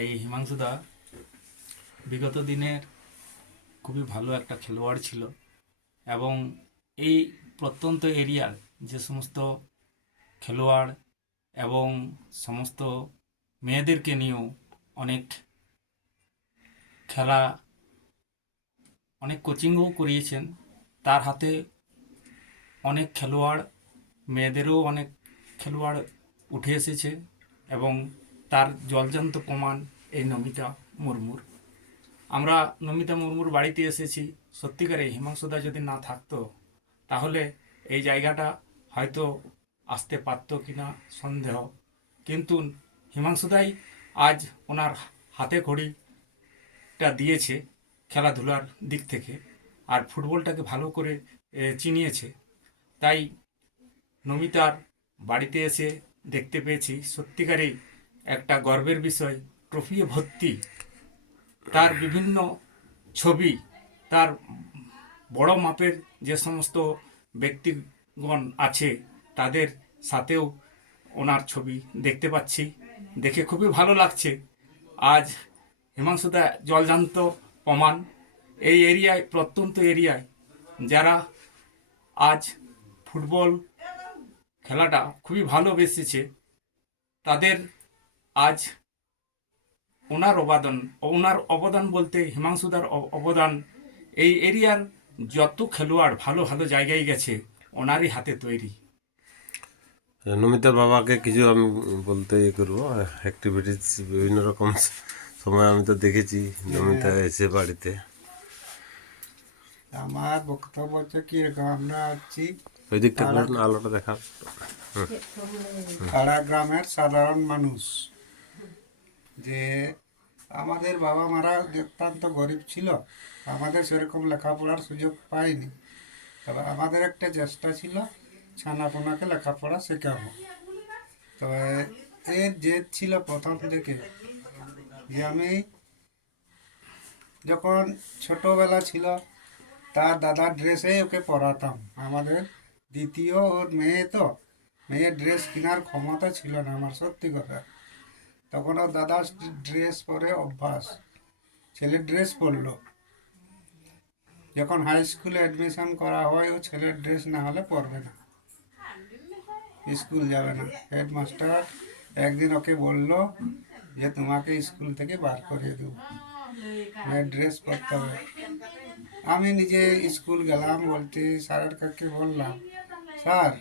এই হিমাংশুদা বিগত দিনের খুবই ভালো একটা খেলোয়াড় ছিল এবং এই প্রত্যন্ত এরিয়ার যে সমস্ত খেলোয়াড় এবং সমস্ত মেয়েদেরকে নিয়েও অনেক খেলা অনেক কোচিংও করিয়েছেন। তার হাতে অনেক খেলোয়াড়, মেয়েদেরও অনেক খেলোয়াড় উঠে এসেছে এবং তার জলজান্ত প্রমাণ এই নমিতা মুর্মুর। আমরা নমিতা মুর্মুর বাড়িতে এসেছি। সত্যিকারে হিমাংশুদা যদি না থাকতো তাহলে এই জায়গাটা হয়তো আসতে পারতো কিনা সন্দেহ, কিন্তু হিমাংশুদাই আজ ওনার হাতে খড়িটা দিয়েছে খেলাধুলার দিক থেকে, আর ফুটবলটাকে ভালো করে চিনিয়েছে। তাই নমিতার বাড়িতে এসে দেখতে পেয়েছি সত্যিকারেই একটা গর্বের বিষয়। ট্রফি ভর্তি তার বিভিন্ন ছবি, তার বড় মাপের যে সমস্ত ব্যক্তিগণ আছে তাদের সাথেও ওনার ছবি দেখতে পাচ্ছি। দেখে খুবই ভালো লাগছে। আজ হিমাংশুদা জলজান্ত প্রমাণ। এই এরিয়ায়, প্রত্যন্ত এরিয়ায় যারা আজ ফুটবল খেলাটা খুবই ভালোবেসেছে তাদের আজ ওনার অবদান বলতে হিমাংশুদার অবদান, এই এরিয়ার যত খেলোয়াড় ভালো ভালো জায়গায় গেছে ওনারই হাতে তৈরি। নমিতার বাবাকে কিছু আমি বলতে করবো, অ্যাক্টিভিটিস বিভিন্ন রকম সময় আমি তো দেখেছি নমিতা এসে বাড়িতে। আমার বক্তব্য হচ্ছে কিরকম, আমরা আছি ওই দিকটা করুন, আলোটা দেখা। পাড়া গ্রামের সাধারণ মানুষ। যে আমাদের বাবা মারা অত্যন্ত গরিব ছিল, আমাদের সেরকম লেখাপড়ার সুযোগ পাইনি। তবে আমাদের একটা চেষ্টা ছিল ছানাপোনাকে লেখাপড়া শেখাবো। তবে এর জেদ ছিল প্রথম থেকে যে আমি যখন ছোটবেলা ছিল তার দাদার ড্রেসে ওকে পরাতাম। আমাদের দ্বিতীয় ওর মেয়ে, তো মেয়ের ড্রেস কেনার ক্ষমতা ছিল না আমার, সত্যি কথা। তখন ওর দাদার ড্রেস পরে অভ্যাস, ছেলের ড্রেস পরলো। যখন হাই স্কুলে অ্যাডমিশন করা হয় ও ছেলের ড্রেস না হলে পরবে না, স্কুল যাবে না। হেডমাস্টার একদিন ওকে বললো যে তোমাকে স্কুল থেকে বার করিয়ে দেবো, মেয়ের ড্রেস পরতে হবে। আমি নিজে স্কুল গেলাম, বলতে স্যারের কাছে বললাম, স্যার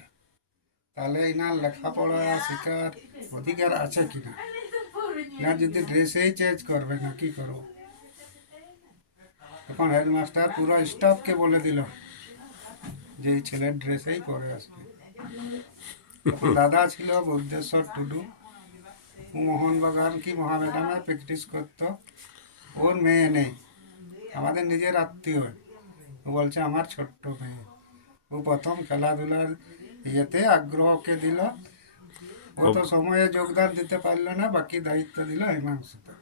তাহলে এনার লেখাপড়া শেখার অধিকার আছে কিনা, না যদি ড্রেসেই চেঞ্জ করবে না কি করবো। তখন হেডমাস্টার পুরো স্টাফকে বলে দিল যে এই ছেলের ড্রেসেই পরে আসবে। তখন দাদা ছিল বুদ্ধেশ্বর টুডু, মোহনবাগান কি মহামেডামে প্র্যাকটিস করতো। ওর মেয়ে নেই, আমাদের নিজের আত্মীয়। ও বলছে আমার ছোট্ট মেয়ে। ও প্রথম খেলাধুলার ইয়েতে আগ্রহকে দিল। ও তো সময়ে যোগদান দিতে পারলো না, বাকি দায়িত্ব দিল হিমাংশুকে,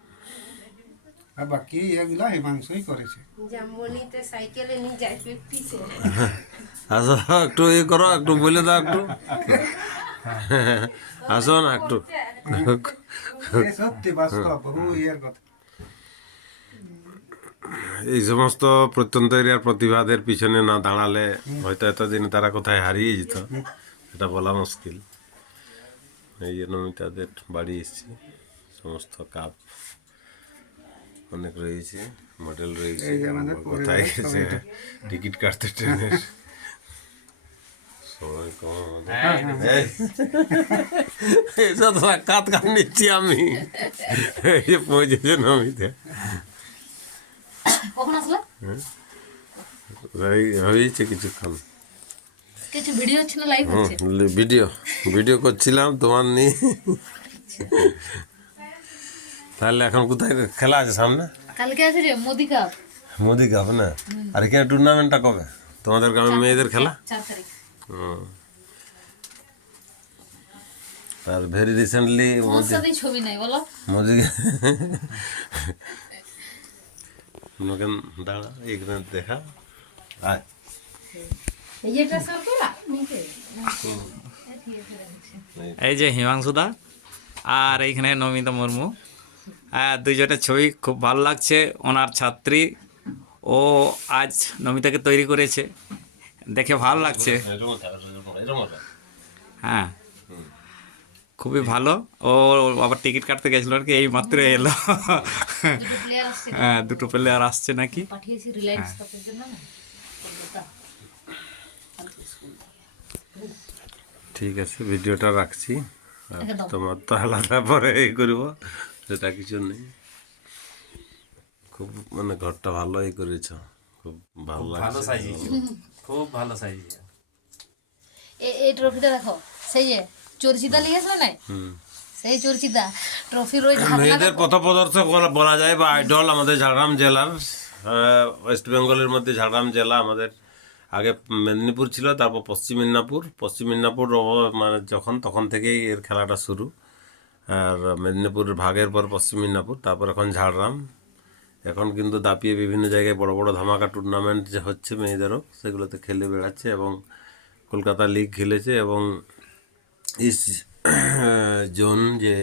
আর বাকি এগুলা হিমাংশুই করেছে। আসো একটু ইয়ে করো, একটু বলে দাও একটু। আসো না একটু। সত্যি বাস্তব, বহু ইয়ের কথা। এই সমস্ত প্রত্যন্ত এরিয়ার প্রতিভাদের পিছনে না দাঁড়ালে হয়তো এতদিনে তারা কোথায় হারিয়ে যেত, এটা বলা মুশকিল। এই জন্য আমি তাদের বাড়ি এসেছি। সমস্ত কাপ অনেক রয়েছে, মডেল রয়েছে, কোথায় গেছে টিকিট কাটতে ট্রেনের সময় কম আমাদের। এইসব সাক্ষাৎ কার নিচ্ছি আমি, এই যে পৌঁছেছে নমিতে। হয়েছে কিছুক্ষণ ভিডিও ছিল, লাইভ হচ্ছে। ভিডিও করছিলাম তোমার নিয়ে। তাহলে এখন কোথায় খেলা আছে সামনে? কালকে আছে রে মোদি কাপ না? আর এখানে টুর্নামেন্টটা কবে তোমাদের গ্রামের মেয়েদের খেলা? 4 তারিখ। আর ভেরি রিসেন্টলি ছবি নাই বলো মোদি দাঁড়া এখানে দেখা। এই যে হিমাংশুদা আর এইখানে নমিতা মুর্মু। দুজনের ছবি খুব ভালো লাগছে। ওনার ছাত্রী, ও আজ নমিতাকে তৈরি করেছে, দেখে ভালো লাগছে। হ্যাঁ, খুবই ভালো। ও আবার টিকিট কাটতে গেছিল আর কি, এই মাত্র এলো। দুটো প্লেয়ার আসছে, হ্যাঁ, দুটো প্লেয়ার আসছে নাকি। পাঠিয়েছি রিলায়েন্স কাপের জন্য না, কলকাতা। ঠিক আছে, ভিডিওটা রাখছি। আর একদম। তোমার তো আলাদা পরে এই করবো, সেটা কিছু নেই। খুব মানে ঘরটা ভালোই করেছ, খুব ভালো ভালো লাগছে। সাজিয়েছে, খুব ভালো সাজিয়েছে। এই ট্রফিটা দেখো, সেই যে চর্চিতা লিখেছিল না, সেই চর্চিতা ট্রফির ওই মেয়েদের পথপ্রদর্শক বলা যায় বা আইডল আমাদের ঝাড়গ্রাম জেলার, ওয়েস্ট বেঙ্গলের মধ্যে ঝাড়গ্রাম জেলা আমাদের। আগে মেদিনীপুর ছিল, তারপর পশ্চিম মেদিনীপুর মানে তখন থেকেই এর খেলাটা শুরু। আর মেদিনীপুরের ভাগের পর পশ্চিম মেদিনীপুর, তারপর এখন ঝাড়গ্রাম। এখন কিন্তু দাপিয়ে বিভিন্ন জায়গায় বড় বড় ধামাকা টুর্নামেন্ট যে হচ্ছে মেয়েদেরও, সেগুলোতে খেলে বেড়াচ্ছে। এবং কলকাতা লিগ খেলেছে, এবং ইস্ট জোন যে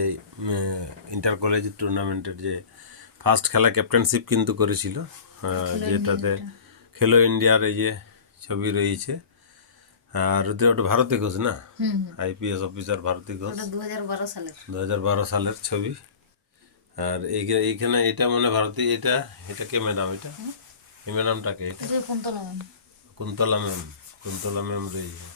ইন্টার কলেজ টুর্নামেন্টের যে ফার্স্ট খেলা ক্যাপ্টেনশিপ কিন্তু করেছিল, যেটাতে খেলো ইন্ডিয়ার এই যে ছবি রয়েছে। আর ওটা ভারতী ঘোষ না, আইপিএস অফিসার ভারতী ঘোষ, ওটা 2012 সালের। 2012 সালের ছবি। আর এইখানে এটা মানে ভারতী, এটা কে ম্যাডাম? এই ম্যাডামটাকে, এটা এটা কুন্তলা ম্যাম। কুন্তলা ম্যাম রয়েছে।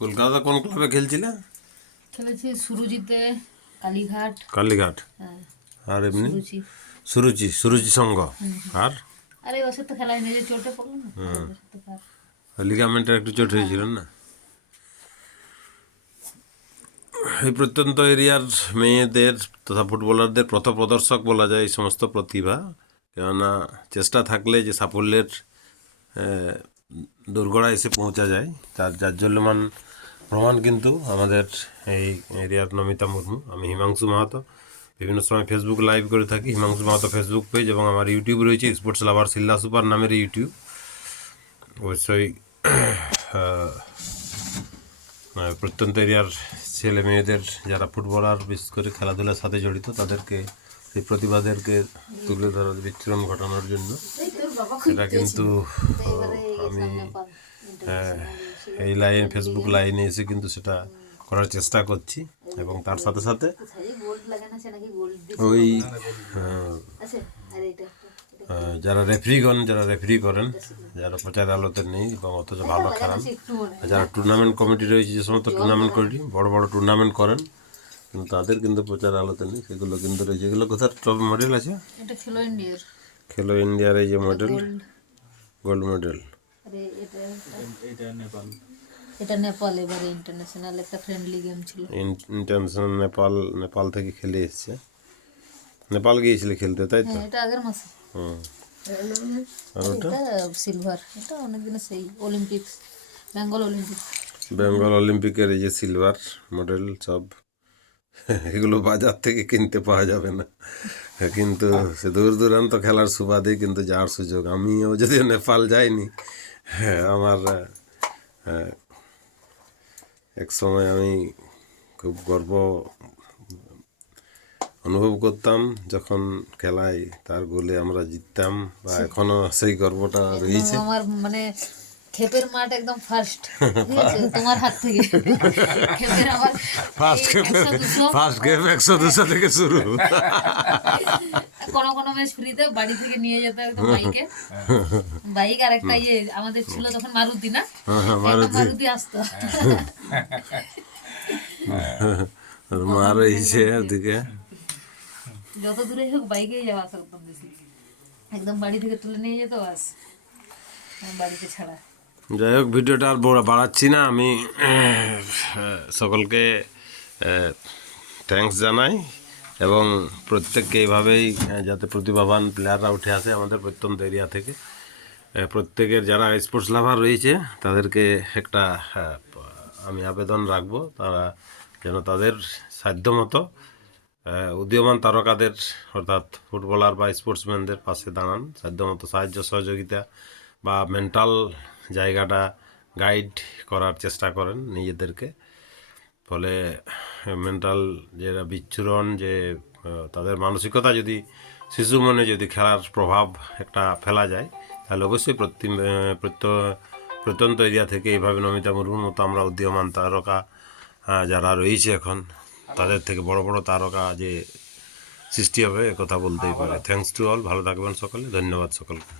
কলকাতা কোন ক্লাবে খেলছিলে? খেলেছি সুরুচিতে, কালীঘাট। কালীঘাট। হ্যাঁ, আর এমনি সুরুচি। সুরুচি সংঘ। আর আরে ওর সাথে খেলা হয়নি, যে চোটে পড়লো না, ওদের সাথে খেলা। লিগামেন্টের একটু চোট হয়েছিল না? এই প্রত্যন্ত এরিয়ার মেয়েদের তথা ফুটবলারদের পথপ্রদর্শক বলা যায় এই সমস্ত প্রতিভা। কেননা চেষ্টা থাকলে যে সাফল্যের দোরগোড়ায় এসে পৌঁছা যায়, তার জাজ্জল্যমান প্রমাণ কিন্তু আমাদের এই এরিয়ার নমিতা মুর্মু। আমি হিমাংশু মাহাতো, বিভিন্ন সময় ফেসবুক লাইভ করে থাকি। হিমাংশু মাহাতো ফেসবুক পেজ, এবং আমার ইউটিউব রয়েছে স্পোর্টস লাভার সিল্লা সুপার নামের ইউটিউব। অবশ্যই প্রত্যন্ত এরিয়ার ছেলে মেয়েদের যারা ফুটবলার, বিশেষ করে খেলাধুলার সাথে জড়িত, তাদেরকে সেই প্রতিভাদেরকে তুলে ধরার, বিচ্ছুরণ ঘটানোর জন্য এটা কিন্তু আমি এই ফেসবুক লাইনে এসে কিন্তু সেটা করার চেষ্টা করছি। এবং তার সাথে সাথে ওই যারা রেফারি করেন, যারা প্রচার আলোতে নেই এবং অথচ ভালো খেলান, যারা টুর্নামেন্ট কমিটি রয়েছে, যে সমস্ত টুর্নামেন্ট কমিটি বড় বড় টুর্নামেন্ট করেন, কিন্তু তাদের কিন্তু প্রচার আলোতে নেই, সেগুলো কিন্তু রয়েছে। এগুলো কোথায় টপ মডেল আছে? এটা খেলো ইন্ডিয়ার। খেলো ইন্ডিয়ার এই যে মডেল, গোল্ড মডেল। আরে এটা নেপাল, এবারে ইন্টারন্যাশনাল একটা ফ্রেন্ডলি গেম ছিল। ইন্টারন্যাশনাল নেপাল থেকে খেলে এসছে। নেপাল গিয়েছিলে খেলতে, তাই তো? হ্যাঁ, এটা আগের মাসে। আর ওটা এটা সিলভার, এটা অনেক দিনে সেই অলিম্পিক্স, বেঙ্গল অলিম্পিকের এই যে সিলভার মডেল। সব এগুলো বাজার থেকে কিনতে পাওয়া যাবে না, কিন্তু সে দূর দূরান্ত খেলার সুবাদে কিন্তু যাওয়ার সুযোগ। আমিও যদিও নেপাল যাইনি, আমার এক সময় আমি খুব গর্ব অনুভব করতাম যখন খেলায় তার গোলে আমরা জিততাম, বা এখনো সেই গর্বটা রয়েছে। আমার মানে খেপের মাঠ একদম ফার্স্ট, ঠিক আছে, তোমার হাত থেকে। খেপের আমার ফার্স্ট গেম 100-200 থেকে শুরু। কোনো ম্যাচ ফ্রিতে বাড়ি থেকে নিয়ে যেতে একদম বাইক আর একটা ইয়ে আমাদের ছিল তখন মারুতি, না মারুতি আসতো। মার রয়েছে ওদিকে, যত দূরে হোক বাইকেই যাওয়া আসা করতাম বেশি, একদম বাড়ি থেকে তুলে নিয়ে যেত, বাস বাড়িতে ছাড়া। যাই হোক, ভিডিওটা আর বাড়াচ্ছি না। আমি সকলকে থ্যাঙ্কস জানাই, এবং প্রত্যেককে এইভাবেই যাতে প্রতিভাবান প্লেয়াররা উঠে আসে আমাদের প্রত্যন্ত এরিয়া থেকে। প্রত্যেকের যারা স্পোর্টস লাভার রয়েছে তাদেরকে একটা আমি আবেদন রাখবো, তারা যেন তাদের সাধ্যমতো উদীয়মান তারকাদের, অর্থাৎ ফুটবলার বা স্পোর্টসম্যানদের পাশে দাঁড়ান, সাধ্যমতো সাহায্য সহযোগিতা বা মেন্টাল জায়গাটা গাইড করার চেষ্টা করেন নিজেদেরকে, ফলে মেন্টাল যেটা বিচ্ছুরণ যে তাদের মানসিকতা যদি শিশু মনে যদি খেলার প্রভাব একটা ফেলা যায়, তাহলে অবশ্যই প্রত্যন্ত এরিয়া থেকে এইভাবে নমিতা মুর্মুর মতো আমরা উদীয়মান তারকা যারা রয়েছে এখন, তাদের থেকে বড় বড় তারকা যে সৃষ্টি হবে একথা বলতেই পারে। থ্যাঙ্কস টু অল, ভালো থাকবেন সকলে, ধন্যবাদ সকলকে।